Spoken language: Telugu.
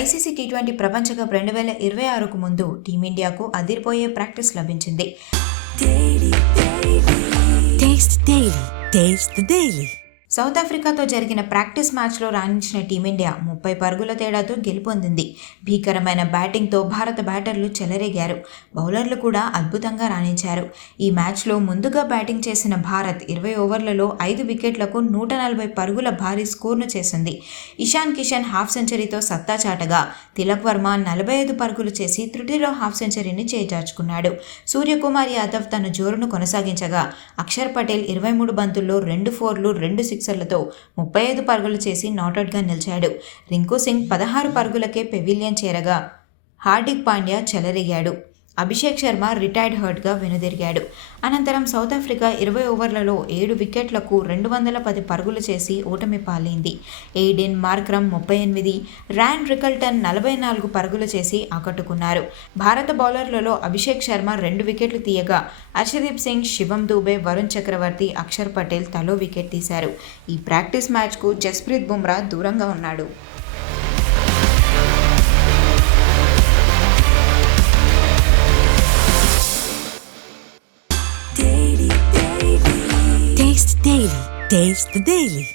ఐసీసీ టీ ట్వంటీ ప్రపంచ కప్ రెండు వేల ఇరవై ఆరుకు ముందు టీమిండియాకు అదిరిపోయే ప్రాక్టీస్ లభించింది. సౌత్ ఆఫ్రికాతో జరిగిన ప్రాక్టీస్ మ్యాచ్లో రాణించిన టీమిండియా ముప్పై పరుగుల తేడాతో గెలుపొందింది. భీకరమైన బ్యాటింగ్తో భారత బ్యాటర్లు చెలరేగారు. బౌలర్లు కూడా అద్భుతంగా రాణించారు. ఈ మ్యాచ్లో ముందుగా బ్యాటింగ్ చేసిన భారత్ ఇరవై ఓవర్లలో ఐదు వికెట్లకు నూట నలభై పరుగుల భారీ స్కోర్ను చేసింది. ఇషాన్ కిషన్ హాఫ్ సెంచరీతో సత్తా చాటగా తిలక్ వర్మ నలభై ఐదు పరుగులు చేసి త్రుటిలో హాఫ్ సెంచరీని చేజార్చుకున్నాడు. సూర్యకుమార్ యాదవ్ తన జోరును కొనసాగించగా అక్షర్ పటేల్ ఇరవై మూడు బంతుల్లో రెండు ఫోర్లు రెండు సిక్స్ సిక్సర్లతో ముప్పై ఐదు పరుగులు చేసి నాటౌట్గా నిలిచాడు. రింకు సింగ్ పదహారు పరుగులకే పెవిలియన్ చేరగా హార్దిక్ పాండ్యా చెలరేగాడు. అభిషేక్ శర్మ రిటైర్డ్ హర్ట్గా వెనుదిరిగాడు. అనంతరం సౌత్ ఆఫ్రికా ఇరవై ఓవర్లలో ఏడు వికెట్లకు రెండు వందల పది పరుగులు చేసి ఓటమి పాలైంది. ఎయిడెన్ మార్క్రమ్ ముప్పై ఎనిమిది ర్యాన్ రికల్టన్ నలభై నాలుగు పరుగులు చేసి ఆకట్టుకున్నారు. భారత బౌలర్లలో అభిషేక్ శర్మ రెండు వికెట్లు తీయగా అర్షదీప్ సింగ్ శివం దూబే వరుణ్ చక్రవర్తి అక్షర్ పటేల్ తలో వికెట్ తీశారు. ఈ ప్రాక్టీస్ మ్యాచ్కు జస్ప్రీత్ బుమ్రా దూరంగా ఉన్నాడు. Taste the Daily.